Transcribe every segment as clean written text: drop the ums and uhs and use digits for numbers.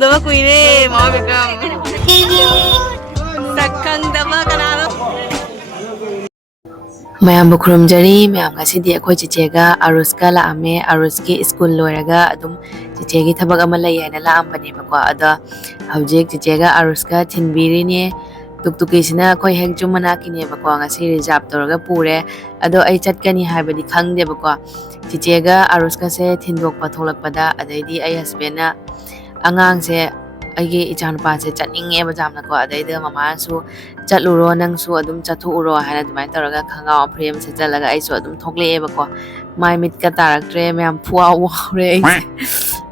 Dama kuine mau bekam sakang dama kanaro mayam bukrum jari mayam kasi dia koi cicega arus ka la ame arus ki school loiraga adum cicegi thabak ama lai haina la ambani bako ada hawjek cicega arus ka thinbiri ne tuktuki sina koi hek jumana kine bako ngasi reserve toraga pure ado ai chatkani haibadi khangde bako cicega arus ka se thindok patholak pada adaidi ai husband na angang se aige ichan pa se chaninge ba jamna ko adaida mama su chatluro nang su adum chathu uro haina dumai taraga khanga frame se chalaga ai su adum thokle ba ko mai mit ka tarak tre myam phua wa re ai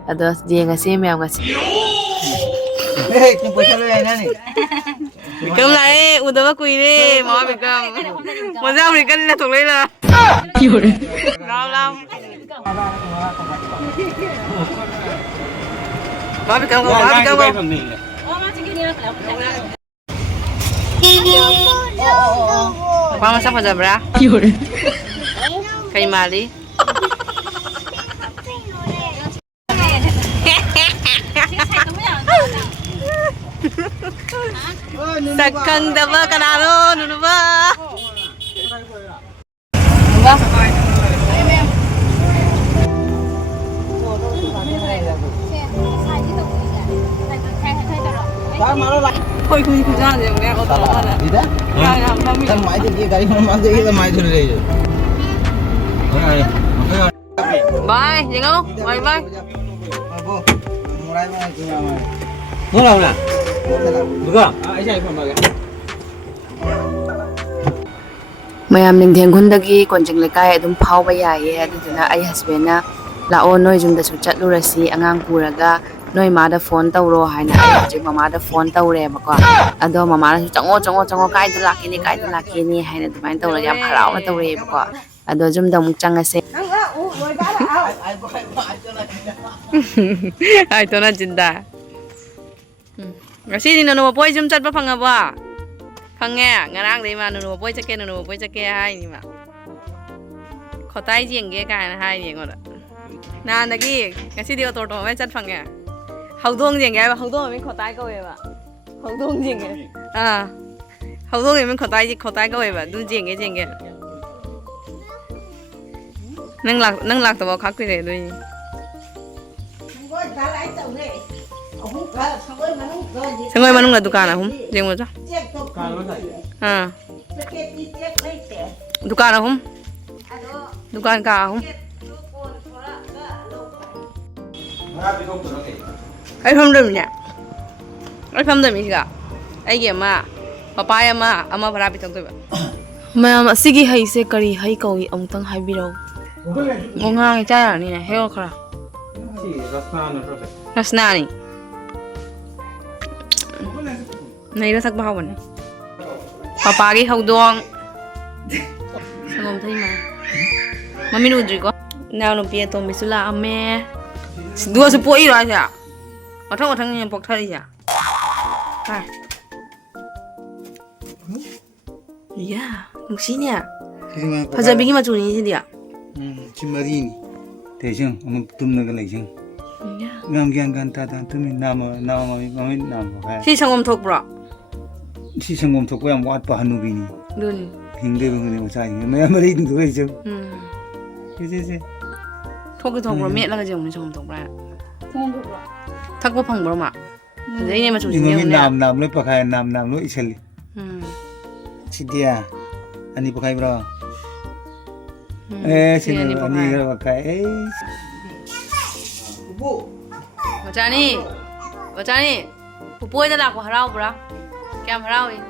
ado jenga se myam ga Hey, kung pwede lo yan ni. Bikam lai udawa kuire ma bikam maza american la thokle la yure lam Babi kamu, babi kamu. Oh, masih gini lah kalau. Apa masak apa jabra? Yur. Kayak mali. Sakang daba kanaro, nunu ba? Ba? Koi kuji kuja aja enggak otot mana? Tidak? Ya, kami. Kan mai jadi gari mau jadi kita mai dulu deh. Bye, jangan. Bye bye. Abu, mulai mai tu mai. Mula mula. Buka. Aisyah ikut bagai. Mayam ning theng khun dagi konjing lekai adum phau ba yaye aduna ai husband na lao noi jum da su chatlu rasi angang puraga noi ma da phone tawro haina ai je mama da phone tawre ba ko ado mama na su chango kai da lakini haina dumai tawra yam kharau na tawre ba ko ado jum da muk changa se ai to na jinda ngasi ni no boy jum chat ba phanga ba phangge ngarang dei ma no boy chake hai ni ma khotai jenge ka na hai ni ngora na nagi ngasi di auto to me chat phangge hawdong jenge ba hawdong me khotai ko ba hawdong jenge hawdong me khotai ko ba du jenge nang lak to ba khak re doi Sangoi manung la dukan ahum jeng mo ja dukan ahum dukan ka ahum ai pham dum nya ai pham dum iga ai ge ma papaya ma ama bhara bi tok ba mayam asigi hai se kari hai kawi amtang hai biro ngonga cha ni na heo khara rasna ni này nó sắc bao vậy papa cái hậu doang sao không thấy mà mình nuôi có nào nó bia tôm bị sula ame dua sepoi rồi à ở thằng nhà bọc thay à yeah lúc xí nè bây giờ bị mà chủ ní gì à chim marini thế chứ ông tôm nó cái này chứ ngang ngang gan ta tôm nam phải si sang om thok bro si sang om thok yang wat pa hanu bini dun hingde bang ne sai me mari du vậy chứ thế thok cái thok bro mẹ là cái gì ông này sang om thok ra thắc bố phăng bro mà đấy này mà chủ nhiều nam lấy pa khai nam lấy isali si dia ani pa khai bro si ani pa khai Wachani, pupuai dah laku harau bra, kiam harau ini.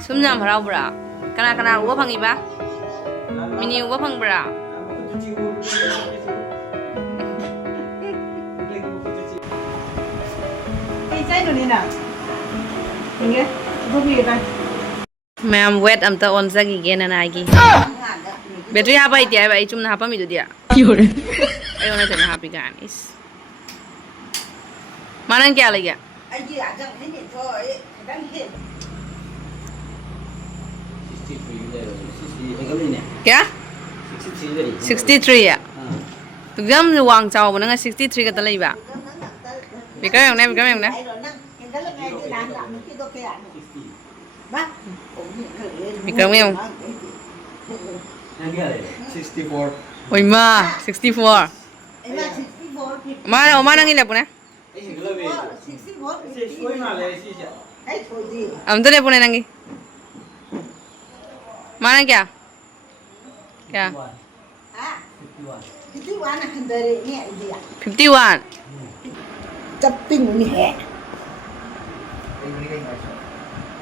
Sumjam harau bra, kana uwa pangi ba, mini uwa pang bra. Saya dulu ni nak, ingat, bukan kita. Ma'am wet am ta on zagi gena na agi. Battery hapa iti ay ba ichum na hapa mi do dia. Yure. Ayo na tena happy guys. Manan kya lagya? Ay ji ajang hindi to, kadang hit. क्या 63 तू जम वांग चाव नंगा 63 का तलैबा beaker यंगने beaker में 64 ओइ मा 64 मा नंगी लेपुने हम तो लेपुने नंगी माना क्या 51 chấp tinh nhẹ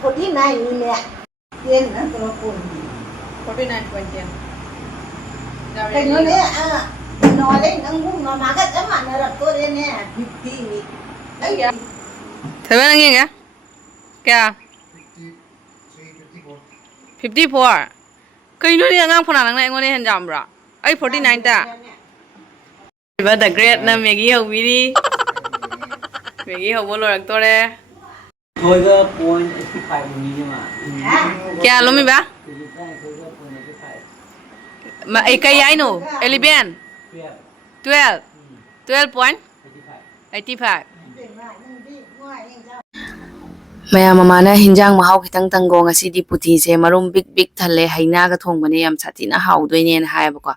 có tí này nhẹ tiền nó tao phun 49.10 cái nó đấy nói đấy nó cũng nó mà cái tấm mặt này là tôi đây nè thì đấy kìa thế bên ngi क्या 54 cái nó đi ngang phun nào này ngon đi hình giảm rồi ấy 49 ta but the great na Maggie học đi đi Maggie học bolo rắc tôi đấy thôi cái point 85 như mà क्या लो mi ba mà ấy cái ai no 11 12.85 mayam mamana hinjang mahau khitang tango ngasi di puthi se marum big big thale haina ga thong bane yam satina hau doine na hai ba ko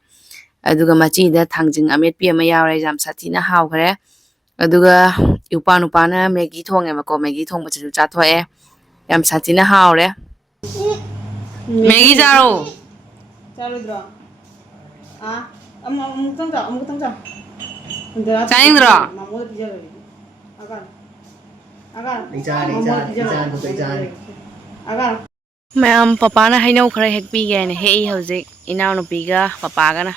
aduga machi da thangjing amet pi ma yaw rai jam satina hau khare aduga upa nu pa na Maggie thong e ma ko Maggie thong ba chu cha tho e yam satina hau re Maggie jaro Charudra. Ông tăng trọng. Chain dro. Mamu pizza lagi. Akan. đi cha một cái cha Akan. mayam papa na hainau khare hek pi ge ne hei hojik inau no pi ga papa ga na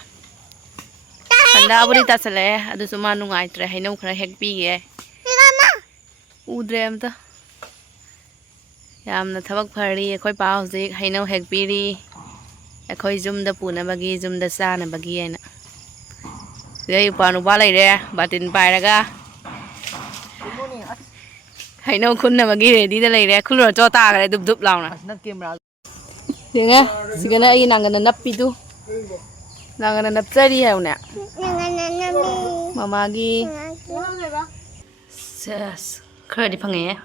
sanda buri ta sale adu suma nu ngai tre hainau khare hek pi ge udre am ta yam na thabak phari ekhoi pa hojik hainau hek pi ri ekhoi zum da puna bagi zum da sa na bagi ai na dei pa nu ba lai re batin pai ra ga hainau khun na bagi ready da lai re khulro cho ta ga dup dup law na tiếng nghe chỉ cái này nàng gần nắp pi tu nàng gần nắp chơi đi heo nè mama gi yes khơi đi phăng nghe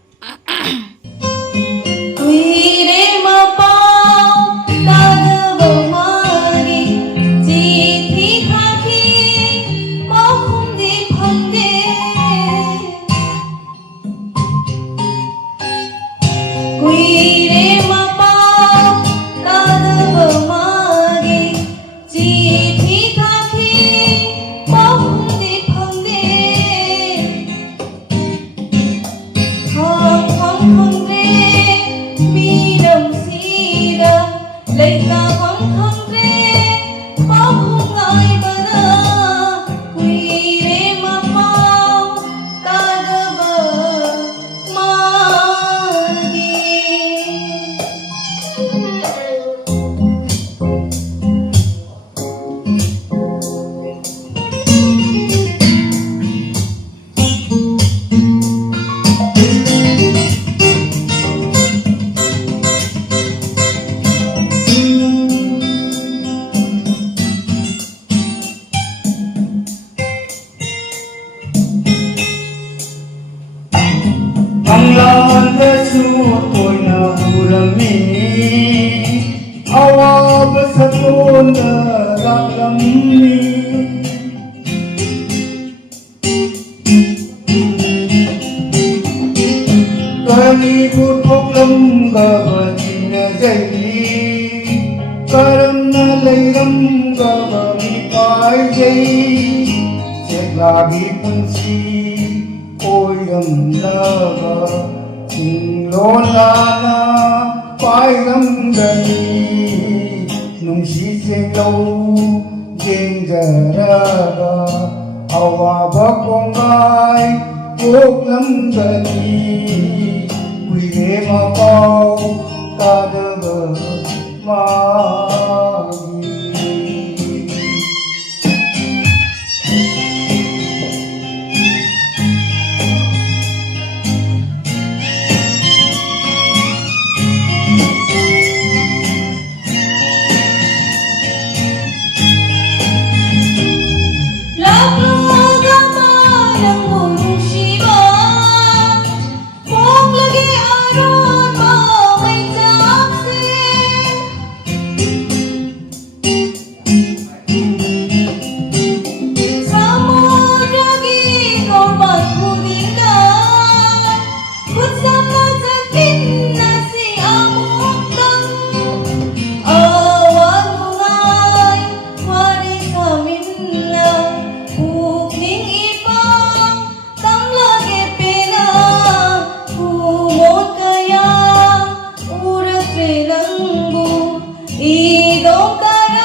이동가라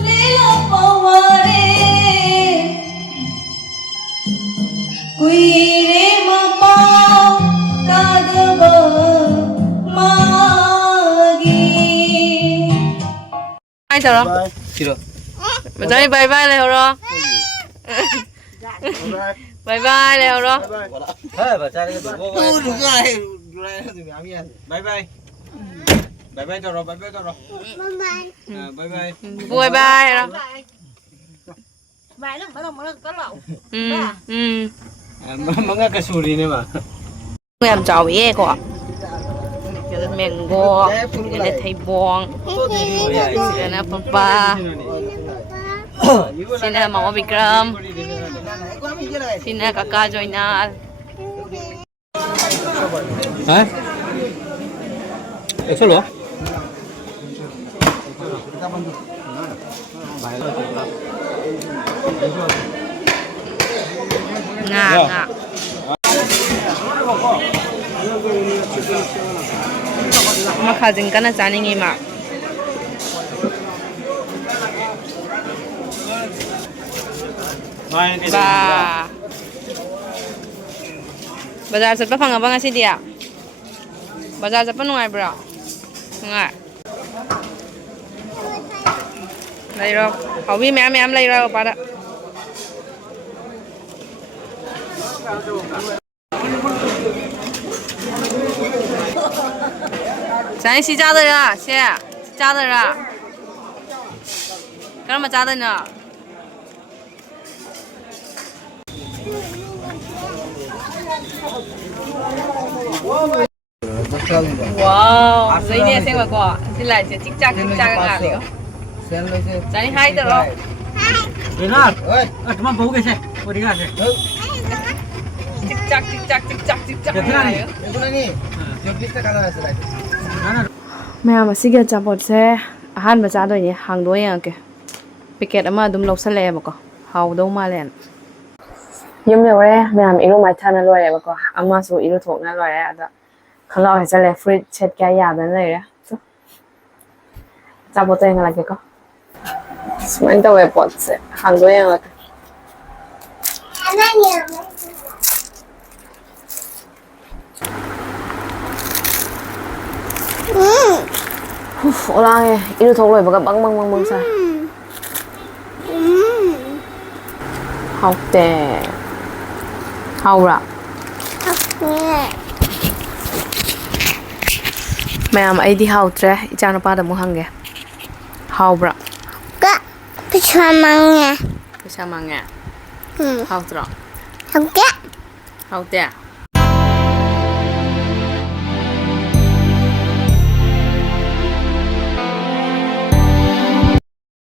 릴로퍼와레 구이레 마파 까드버 마기 ai chào rồi 싫어. mà chơi bye bye này rồi bye bye này rồi 아, 맞아. 이거 먹어. 바이바이. 바이바이 들어. 바이바이 들어. 바이바이. bye bye rồi Bài nó mở được có lẩu. 뭔가 그 소리네 마. làm trò với cô ạ cái này mango cái này thầy bong cái này papa xin là mama Vikram xin là kakak Joinal 아? 엑셀로? ngà ngà mà khá dính cái này chán nghe mà và bazar chꯠpa phangaba ngasi dia bazar chꯠpa nungai bra nungai lai ro haubi mem lai ro para咱是家的人，是家的人，干嘛家的呢？ Wow, giấy này xem vào quả, xin lại chỉ chích chak cái ngà liệu. Trái hai được không? Renat, cuma bau ke sih? Bau dengar sih. Chích chak ngà liệu. Mẹ mà xí cái chả bột xe, han mà chả đôi nhỉ, hàng đôi à kìa. Packet mà đun lộc sale mà có, hào đâu mà lên. ยิ้มเร็วเลยแม่อีลูกไม้ท่านนั่นรวยเลยบอกว่าอามาสู่อีลูกถูกนั่นรวยเลยอ่ะเขาเล่าให้จะเลยฟรีเช็ดแก้ยาแบบนั้นเลยอ่ะจับตัวเองอะไรก็สมัยตัวเว็บปวดเสียห่างตัวเองเลยโอ้ล่ะไงอีลูกถูกรวยบอกกับบังใช่好的。好啦，mẹ mà ai đi học tre, cha nó ba đã mua hàng kìa, học bra, Kak, bisa mangga. bisa mang ya, học rồi, Oke. học thế à?